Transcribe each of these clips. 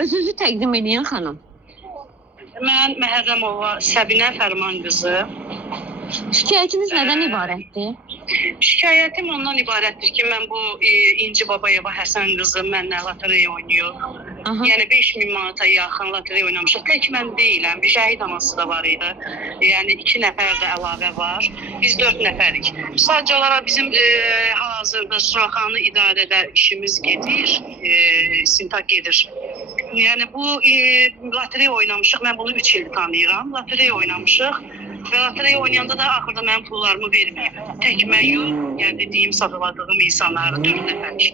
Özünüzü təqdim edin xanım. Mən Məhərrəmova Səbinə Fərman qızı. Şikayətiniz nədən ibarətdir? Şikayətim ondan ibarətdir ki, mən bu İnci Babayeva Həsən qızı mənlə lotereya oynayır. Aha. Yəni 5000 manata yaxın lotereya oynamışıq. Tək mən deyiləm, bir şəhid anası da var idi. Yəni 2 nəfər də əlavə var. Biz 4 nəfərik. Sadəcə olaraq bizim hal-hazırda Suraxanı idarədə işimiz gedir, istintaq gedir. Yəni bu lotereya oynamışıq. Mən bunu 3 il tanıyıram. Lotereya oynamışıq. Və lotereya oynayanda da axırda mənim pullarımı verməyib. Tək mən yox, yəni dediyim, sadaladığım insanları 4 nəfərik.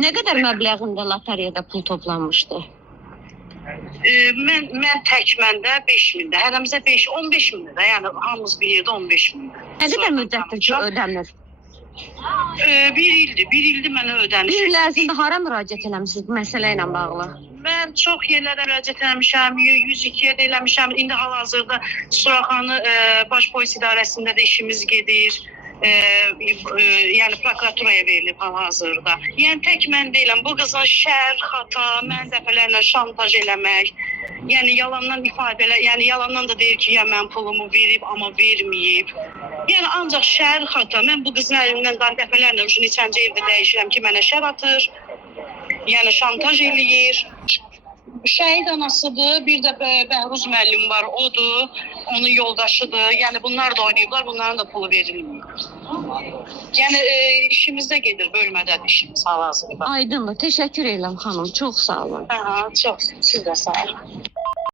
Nə qədər məbləğində lotereyada pul toplanmışdı? Mən tək məndə 5000-də, hərəmizə 15 mindir də, yəni hamımız bir yerdə 15 mindir. Nə qədər müddətdir ki ödəmir? Bir ildir mənə ödəniş. Bir il ərzində hara müraciət eləmisiniz bu məsələ ilə bağlı? Mən çox yerlərə müraciət eləmişəm, 102-yə də eləmişəm. İndi hal-hazırda Suraxanı Baş Polis İdarəsində də işimiz gedir. Yəni prokuraturaya verilib hal-hazırda. Yəni tək mən deyiləm, bu qızın şər, xata, mən dəfələrlə şantaj eləmək, yəni yalandan ifadələr, yəni yalandan da deyir ki, ya mən pulumu verib, amma verməyib. Yəni ancaq şər, xata, mən bu qızın əlindən dəfələrlə neçənci evdə dəyişirəm ki, mənə şər atır, yəni şantaj eləyir. Şəhid anasıdır, bir də Bəhruz müəllim var, odur, onun yoldaşıdır. Yəni bunlar da oynayıblar, bunların da pulu verilmir. Yəni işimizdə gedir, bölmədədir işimiz hal-hazırda. Aydındır. Təşəkkür edirəm xanım. Çox sağ olun. Çox, siz də sağ olun.